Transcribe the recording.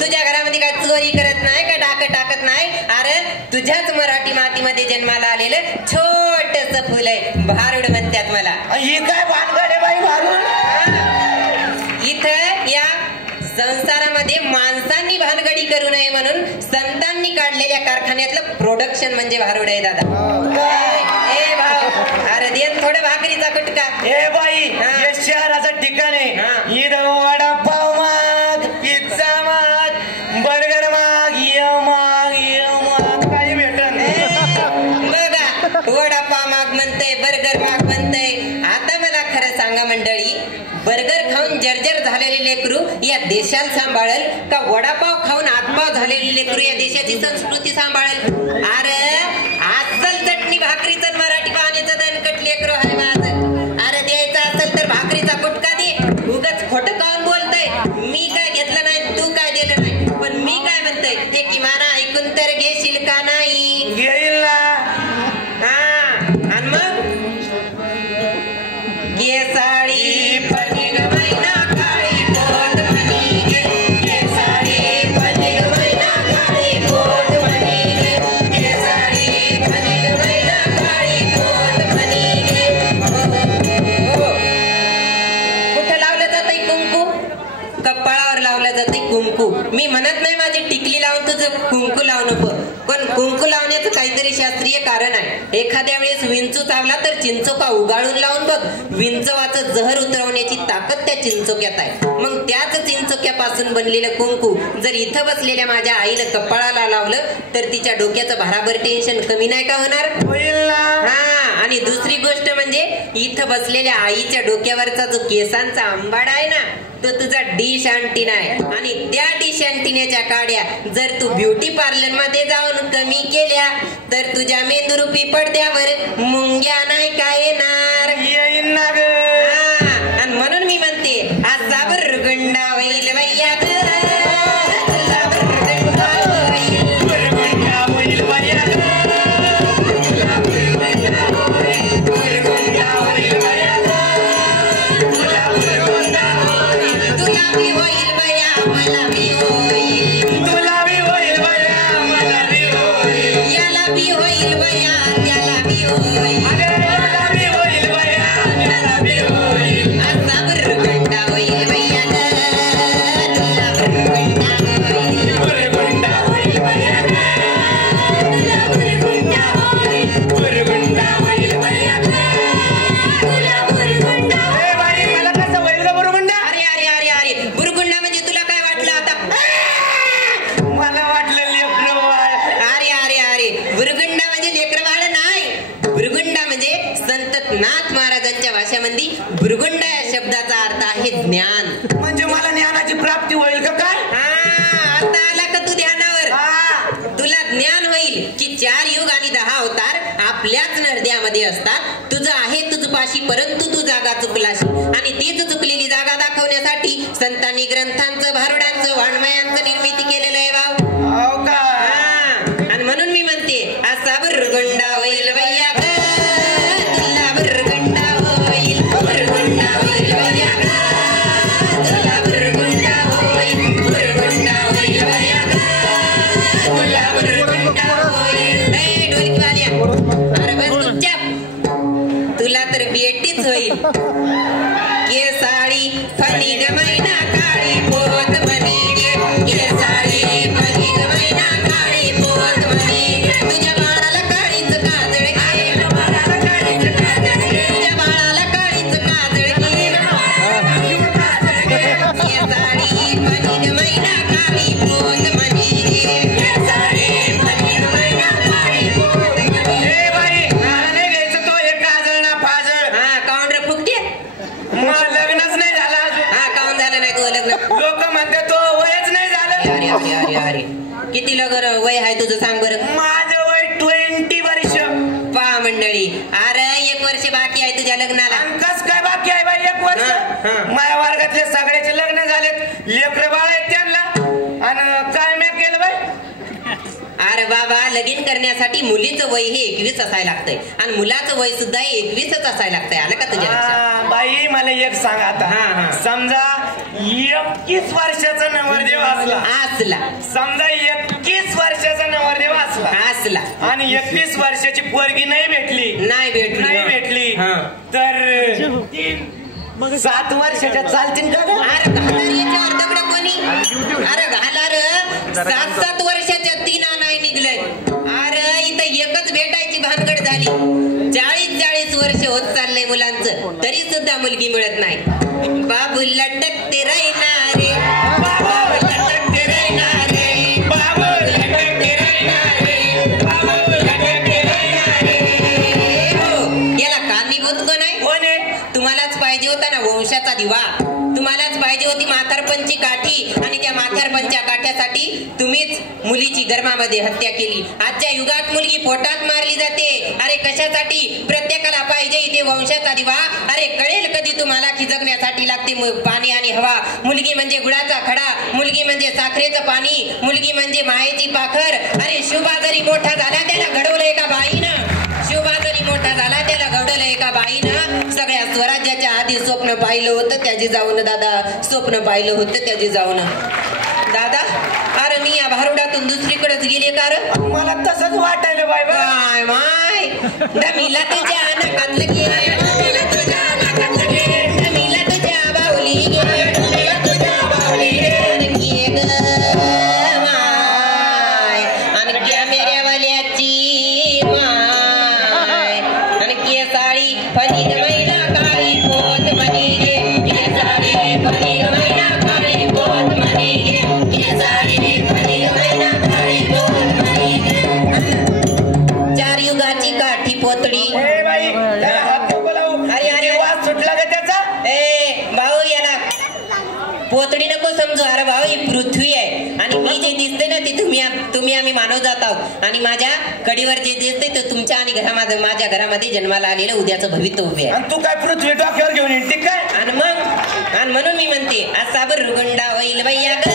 तुझ्या घरामध्ये काय चोरी करत नाही का डाकं टाकत नाही. अरे तुझ्याच मराठी मातीमध्ये जन्माला आलेलं छोटस फुल आहे, भारुड म्हणतात मला. ही काय भानगड आहे बाई भारुड? इथं या संसारामध्ये माणसांनी भानगडी करू नये म्हणून संतांनी काढलेल्या कारखान्यातलं प्रोडक्शन म्हणजे भारुड आहे दादा. ए भाऊ, अरे दे थोडं भाकरीचा कुटका. ए बाई, हे शहराचं ठिकाण आहे. इथं वडापाव माग, पिझ्झा माग, बर्गर माग, काही भेटत बघा, वडापाव माग म्हणतय, बर्गर माग म्हणतय. आता मला खरं सांगा मंडळी, बर्गर खाऊन जर्जर झालेले लेकरू या देशाला सांभाळेल का वडापाव खाऊन आत्माव झालेले लेकरू या देशाची संस्कृती सांभाळेल? अरे अस्सल चटणी भाकरीचं मराठी पाण्याचं दणकट लेकरू आहे माझं. अरे द्यायचं असेल तर भाकरीचा कुटका दे. उगाच खोटं काऊन बोलतय? मी काय घेतलं नाही, तू काय दिलं नाही, पण मी काय म्हणतोय हे किमान ऐकून तर घेशील का नाही? घेईल ना. आणि मग केसाळी पनिग मैना काळी पोत म्हणी गे, केसाळी पनिग मैना काळी पोत म्हणी गे, केसाळी पनिग मैना काळी पोत म्हणी गे. कुठं लावलं जातंय कुंकू? कपाळावर लावलं जातंय कुंकू. मी म्हणत नाही माझी टिकली लावून तुझं कुंकू लावू नको, पण कुंकू लावण्याचं काहीतरी शास्त्रीय कारण आहे. एखाद्या वेळेस विंचू चावला तर चिंचोका उगाळून लावून बघ, विंचवाचं जहर उतरवण्याची ताकद त्या चिंचोक्यात आहे. मग त्याच चिंचोक्यापासून बनलेलं कुंकू जर इथं बसलेल्या माझ्या आईनं कपाळाला लावलं तर तिच्या डोक्याचं भाराभर टेन्शन कमी नाही का होणार? हा, आणि दुसरी गोष्ट म्हणजे इथं बसलेल्या आईच्या डोक्यावरचा जो केसांचा आंबाडा आहे ना, तो तुझा डिश अँटिना आहे. आणि त्या डिश अँटिन्याच्या काड्या जर तू ब्युटी पार्लर मध्ये जाऊन कमी केल्या तर तुझ्या मेंदुरूपी पडद्यावर मुंग्या नाही का येणार? आणि म्हणून मी म्हणते असा बुरगुंडा होईल वैया ग, तुला बुरगुंडा होईल, बुरगुंडा होईल वैया ग, तुला बुरगुंडा होईल, बुरगुंडा होईल वैया ग, तुला बुरगुंडा होईल, तुला बी होईल वैया, मला बी होईल, तुला बी होईल वैया, मला बी होईल, याला बी होईल वैया, त्याला बी होईल, याला बी होईल वैया, त्याला बी होईल. असा बुरगुंडा होईल वैया ग, तुला बुरगुंडा होईल, बुरगुंडा होईल वैया ग, तुला बुरगुंडा होईल, बुरगुंडा होईल वैया ग, तुला बुरगुंडा होईल. ए बाई, मला कसं होईल ग बुरगुंडा? अरे अरे अरे अरे, बुरगुंडा म्हणजे तुला काय वाटलं आता? मला वाटलं लेकरं बाळ. अरे अरे अरे, बुरगुंडा म्हणजे लेकरं बाळ नाही. बुरगुंडा म्हणजे संत नाथ महाराजांच्या भाषेमध्ये बुरगुंडा या शब्दाचा अर्थ आहे ज्ञान. म्हणजे मला ज्ञानाची प्राप्ती होईल का काय? आता आला का तू ध्यानावर? तुला ज्ञान होईल की 4 युग आणि 10 अवतार आपल्याच नरद्यामध्ये असतात. तुझं आहे तुझपाशी, परंतु तू जागा चुकलाशी, आणि तीच चुकलेली जागा दाखवण्यासाठी संतांनी ग्रंथांचं, भारुडांचं, वाङ्मयांचं निर्मिती केलेलं आहे भाऊ. हो का? आणि म्हणून मी म्हणते असा बुरगुंडा होईल वैया ग, तुला बुरगुंडा होईल, बुरगुंडा होईल वैया ग, तुला बुरगुंडा होईल, बुरगुंडा होईल वैया ग, तुला बुरगुंडा होईल. ए ढोलकीवाल्या, अरे बस चुपचाप, तुला तर बेटीच होईल. केसाळी फणीग मैना काळी पोत म्हणी गे, केसाळी फणीग मैना काळी पोत म्हणी गे, तुझ्या बाळाला काळीच काजळ घे, बाळाला काळीच काजळ घे, तुझ्या बाळाला काळीच काजळ घे, केसाळी फणीग मैना काळी पोत म्हणी गे, केसाळी फणीग मैना काळी पोत म्हणी गे. ए बाई, मला नाही घ्यायचं तो एक काजळ ना फाजळ. हा, काऊन रे फुकटे? मला लग्नच नाही झालं अजून. हा, काऊन झालं नाही तुझं लग्न? लोक म्हणते तो वयच नाही झालं. अरे अरे अरे अरे, किती लग्न वय आहे तुझं सांग बरं? माझं वय 20 वर्ष. पहा मंडळी, अरे 1 वर्ष बाकी आहे तुझ्या लग्नाला. कस काय बाकी आहे बाई 1 वर्ष? माझ्या वर्गातले सगळ्याचे लग्न झालेत, लेकरं बाळ आहेत त्यांना. आणि काय मी केलं बाई? अरे बाबा, लगीन करण्यासाठी मुलीचं वय हे 21 असायला लागतंय आणि मुलाचं वय सुद्धा 21च असायला लागतंय. आलं का तुझ्या लक्षात? बाई मला एक सांग आता, समजा 21 वर्षाचा नवरदेव असला असला समजा 21 वर्षाचा नवरदेव असला आणि 21 वर्षाची पोरगी नाही भेटली नाही भेटली हा. तर 7 वर्षाच्या चालतील का ग? अरे घाला रे याच्यावर दगड कोणी अरे घाला र 7 वर्षाच्या 3 नाही निघले अरे इथं एकच भेटायची भानगड झाली 40 वर्ष होत चाललंय मुलांचं तरी सुद्धा मुलगी मिळत नाही बाबू लटकते राहणार रे बाबू लटकते राहणार रे बाबू लटकते राहणार रे बाबू लटकते राहणार रे हो याला कारणीभूत कोण आहे कोण आहे? तुम्हालाच पाहिजे होता ना वंशाचा दिवा तुम्हालाच पाहिजे होती म्हातारपणची काठी आणि त्या म्हातारपणच्या काठ्यासाठी तुम्हीच मुलीची गर्भामध्ये हत्या केली आजच्या युगात मुलगी पोटात मारली जाते अरे कशासाठी प्रत्येकाला पाहिजे इथे वंशाचा दिवा अरे कळेल कधी तुम्हाला की जगण्यासाठी लागते पाणी आणि हवा मुलगी म्हणजे गुळाचा खडा मुलगी म्हणजे साखरेचं पाणी मुलगी म्हणजे मायेची पाखर अरे शुभा जरी मोठा झाला त्याला घडवलं एका बाईनं शुभा जरी मोठा झाला त्याला घडवलं एका बाईनं सगळ्या स्वराज्याच्या आधी स्वप्न पाहिलं होतं त्याची जाऊन दादा स्वप्न पाहिलं होतं त्याची जाऊन दादा अरे मी या भारुडातून दुसरीकडेच गेले का रे मला तसंच वाटायला बाय काय माय दमीला तुझ्या नाकातलं गे दमीला तुझ्या नाकातलं गे दमीला तुझ्या बाहुली गे दमीला तुझ्या बाहुली गे ग माय आणि कॅमेऱ्यावाल्याची माय आणि केसाळी फणी मैना काळी पोत मनी गे केसाळी फणी मैना काळी पोत मनी गे केसाळी फणी मैना काळी पोत मनी गे 4 युगाची काठी पोतडी ए बाई त्याला हात नको लावू. अरे वास सुटला का त्याचा ए भाऊ याला पोतडी नको समजू अरे भाऊ ही पृथ्वी आहे आणि मी जे दिसते ना ते तुम्ही आम्ही मानव जात आहोत आणि माझ्या कडीवर जे दिसते ते तुमच्या आणि घरामध्ये माझ्या घरामध्ये जन्माला आलेलं उद्याचं भविष्य उभे आहे आणि तू काय पृथ्वी डोक्यावर घेऊन येते काय आणि म्हणून मी म्हणते असा बरगुंडा होईल भैया ग